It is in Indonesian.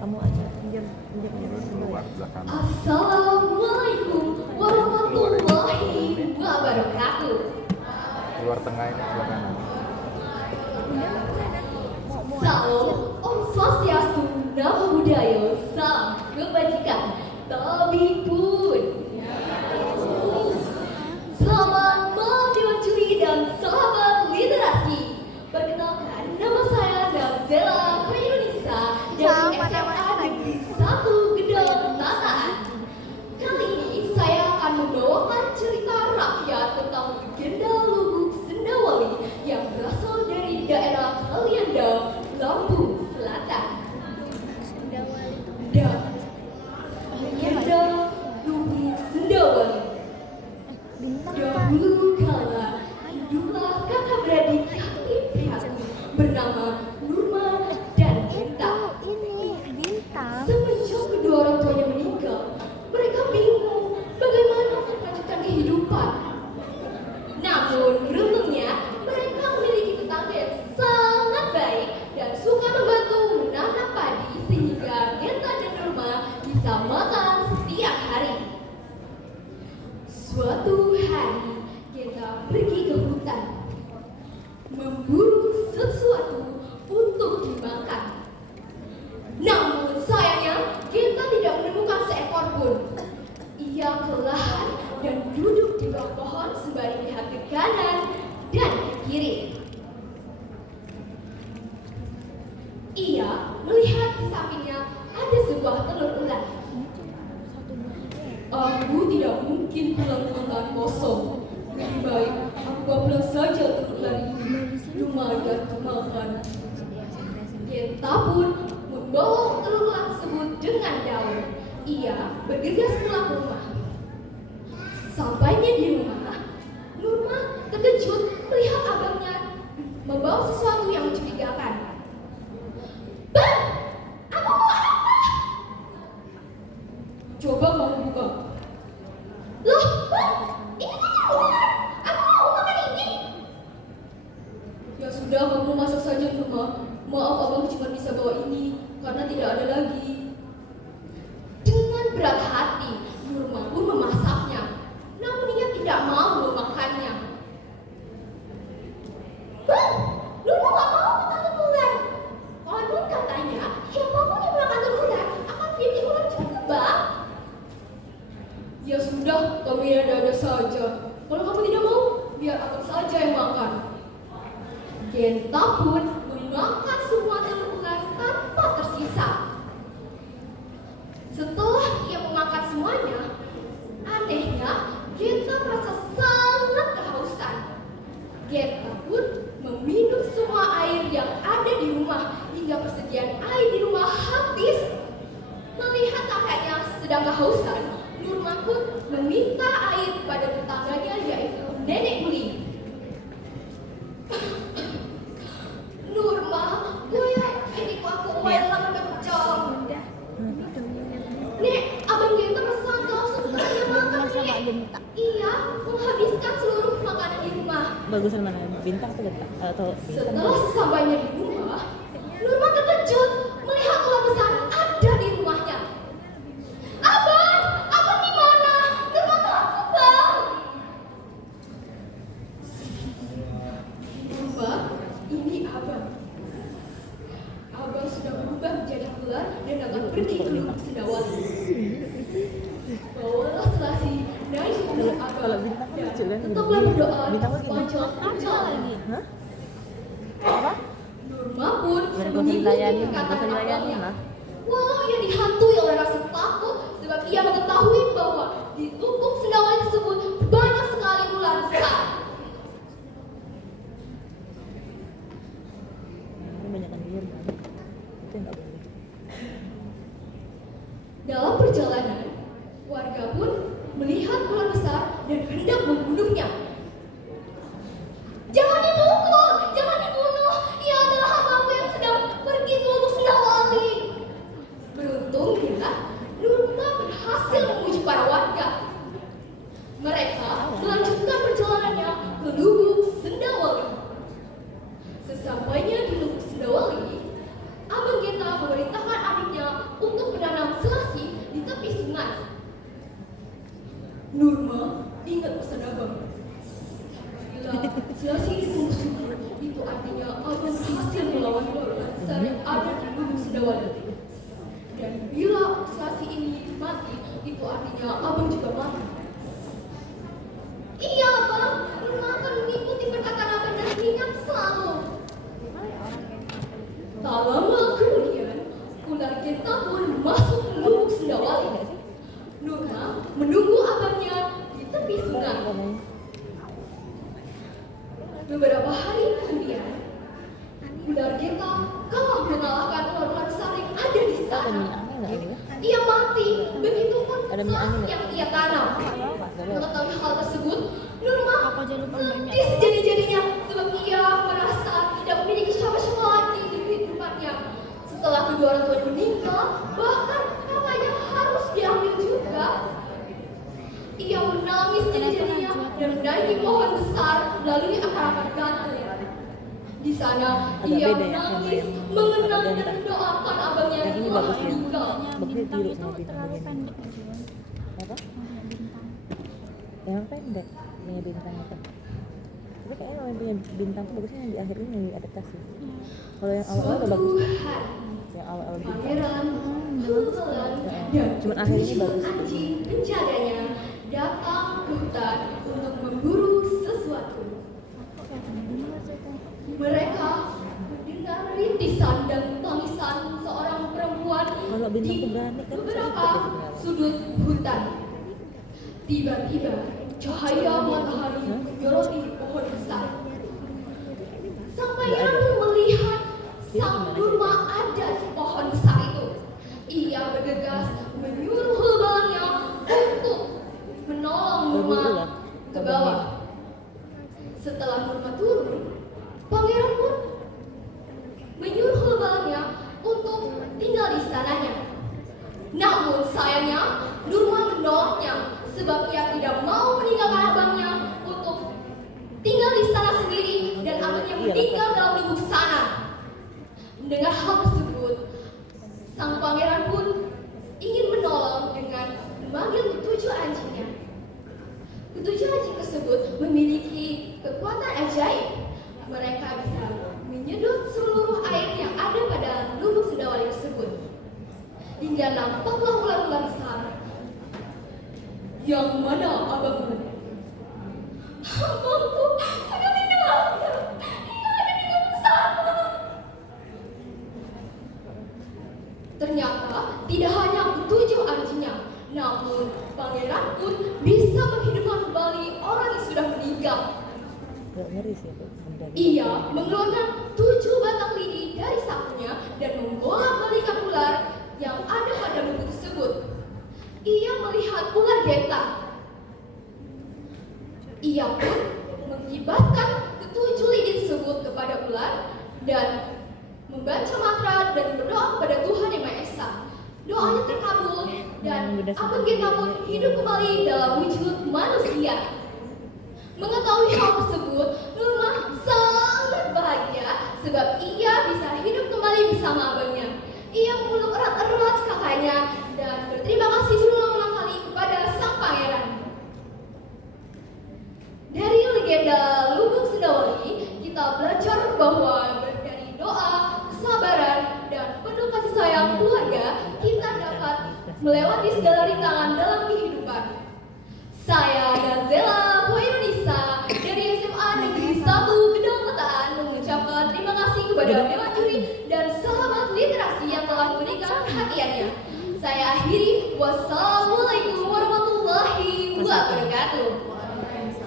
Kamu aja pinjam dulu keluar belakang. Assalamualaikum warahmatullahi wabarakatuh. Keluar tengah ini sebelah kanan. Salam Om Swastiastu, Namo Buddhaya, salam kebajikan, Tabi pun. Selamat malam Dewan Juri dan sahabat literasi. Perkenalkan, nama saya Nazela Khairunisa dari SMA Negeri 1 Gedong Tataan. Kali ini saya akan membawakan cerita rakyat tentang legenda Lubuk Sendawali yang berasal dari daerah Alianda, Lampung Selatan. Dan legenda Lubuk Sendawali. Dahulu kala hiduplah kakak beradik yatim piatu bernama Nurma dan Bintang. Semenjak kedua orang tuanya meninggal, mereka bingung bagaimana untuk melanjutkan kehidupan. Namun beruntungnya mereka memiliki tetangga yang sangat baik dan suka membantu menanam padi sehingga Genta dan Nurma bisa makan setiap hari. Suatu hari, Genta pergi ke hutan, memburu sesuatu untuk dimakan. Namun sayangnya, Genta tidak menemukan seekor pun. Ia kelelahan dan duduk di bawah pohon sembari melihat ke kanan dan ke kiri. Ia melihat di sampingnya ada sebuah telur ular. Aku tidak mungkin pulang dengan tangan kosong. Lebih baik aku pulang saja telur ular ini. Lumayan kemakan. Genta pun membawa telur ular tersebut dengan daun. Ia bergegas pulang ke rumah. Sampainya di rumah, Nurma terkejut melihat abangnya membawa sesuatu yang mencurigakan. Bang, aku mau apa? Coba kamu buka. Loh, Bang, ini kan ular. Aku mau makan ini. Ya sudah, kamu masak saja di rumah. Maaf, abang cuma bisa bawa ini karena tidak ada lagi. Dengan berat hati, Nurma pun memasaknya. Namun ia tidak mau memakannya. Bang, Nurma gak mau makan telur ular. Konon katanya, siapapun yang makan telur ular akan menjadi ular juga, Bang. Ya sudah, kamu yang ada saja. Kalau kamu tidak mau, biar abang saja yang makan. Genta pun memakan semua telur ular tanpa tersisa. Setelah ia memakan semuanya, anehnya Genta merasa sangat kehausan. Genta pun meminum semua air yang ada di rumah hingga persediaan air di rumah habis. Melihat kakaknya sedang kehausan, Nurma pun meminta air pada tetangganya yaitu Nenek Buli. Nurma, gue ini aku welang kecong. Nek, abang Genta merasa sangat kehausan setelah dia makan, Nek. Ia menghabiskan seluruh makanan di rumah. Bagusan mana? Bintang atau Genta? Atau Bintang? Setelah sesampainya di rumah, Nurma terkejut melihat ular besar ada di rumahnya. Abang, abang di mana? Nurma takut, Bang. Nurma, ini abang. Abang sudah berubah menjadi ular dan akan pergi ke Lubuk Sendawali. Bawalah selasi naik ke pundak abang dan tetaplah berdoa sepanjang perjalanan. Hah? Apa? Nurma pun Berguna mengikuti dilayani, perkataan berguna dilayani abangnya. lah. Walau ia dihantui oleh rasa takut sebab ia mengetahui bahwa di Lubuk Sendawali tersebut banyak sekali ular besar. Ini banyak yang diem kan? Itu yang nggak boleh. Dalam perjalanan, warga pun melihat ular besar dan hendak membunuhnya. Jangan dipukul, jangan dibunuh. Ia adalah hambaku yang sedang pergi ke Lubuk Sendawali. Beruntungnya, Nurma berhasil memujuk para warga. Mereka melanjutkan perjalanannya ke Lubuk Sendawali. Sesampainya di Lubuk Sendawali, Abang Genta memerintahkan adiknya Dan bila obsesi ini mati, itu artinya abang juga mati. Iya abang, Nurma akan mengikuti perkataan abang dan ingat selalu. Tak lama kemudian, ular genta pun masuk ke lubuk sendawali. Nurma menunggu abangnya di tepi sungai. Beberapa hari kemudian, ular genta kalah mengalahkan ular-ular besar yang ada di Ada sana. minyak angin nggak ya? Ia mati, begitupun Ada minyak angin nggak? yang ia tanam. Mengetahui hal tersebut, Nurma Apa jangan lupa banyak. sedih sejadi-jadinya sebab ia merasa tidak memiliki siapa-siapa lagi di kehidupannya. Setelah kedua orang tuanya meninggal, bahkan kakaknya harus diambil juga. Ia menangis jadi-jadinya dan menaiki pohon besar melalui akar-akar gantung. Di sana, Agak ia beda ya, menangis, sama yang mengenang genta. dan mendoakan abangnya Yang yang ini telah bagus ya. meninggal. Bagusnya Bintang biru itu sama bintang terlalu begini. pendek aja. Apa? Kayak bintang. Yang pendek punya bintang itu. Tapi kayaknya yang punya bintang tuh bagusnya yang di akhir ini yang diadaptasi. Kalau yang awal-awal udah Suatu bagus. hari, Yang awal-awal bintang. pangeran Hulan dan Cuman akhirnya tujuh bagus. anjing penjaganya datang ke hutan untuk memburu sesuatu. Mereka mendengar rintisan dan tangisan seorang perempuan Kalau bintang di tuh berani kan, beberapa ikut ya sebenarnya. sudut hutan. Tiba-tiba cahaya matahari menyoroti pohon besar. Sang pangeran pun melihat sang Nurma ada di pohon besar itu. Ia bergegas menyuruh hulbalangnya untuk menolong Nurma ke bawah. Setelah Nurma turun, pangeran pun menyuruh hulbalangnya untuk tinggal di istananya. Namun sayangnya Nurma menolaknya sebab ia tidak mau meninggalkan abangnya untuk tinggal di istana sendiri dan abangnya meninggal dalam lubuk sana. Mendengar hal tersebut, sang pangeran pun ingin menolong dengan memanggil ketujuh anjingnya. Ketujuh anjing tersebut memiliki kekuatan ajaib. Mereka bisa menyedot seluruh air yang ada pada lubuk sendawali tersebut. Hingga nampaklah ular-ular besar. Yang mana abangmu? Abangku sudah tidak ada. Ia ada di lubuk sana. Ternyata tidak hanya ketujuh anjingnya, namun pangeran pun bisa menghidupkan kembali orang yang sudah meninggal. Gak ngeri sih itu. Ia mengeluarkan 7 batang lidi dari sakunya dan membolak-balikan ular yang ada pada lubuk tersebut. Ia melihat ular genta. Ia pun mengibarkan ketujuh lidi tersebut kepada ular dan membaca mantra dan berdoa kepada Tuhan Yang Maha Esa. Doanya terkabul dan abang genta pun hidup kembali dalam wujud manusia. Mengetahui hal tersebut, Nurma sangat bahagia sebab ia bisa hidup kembali bersama abangnya. Ia memeluk erat-erat kakaknya dan berterima kasih berulang-ulang kali kepada sang pangeran. Dari legenda Lubuk Sendawali, kita belajar bahwa dari doa, kesabaran, dan penuh kasih sayang keluarga, kita dapat melewati segala rintangan dalam kehidupan. Saya Gazela Hoirunisa dari SMA Negeri 1 Gedong Letaan mengucapkan terima kasih kepada Dewan Juri dan sahabat literasi yang telah memberikan perhatiannya. Saya akhiri, wassalamualaikum warahmatullahi wabarakatuh.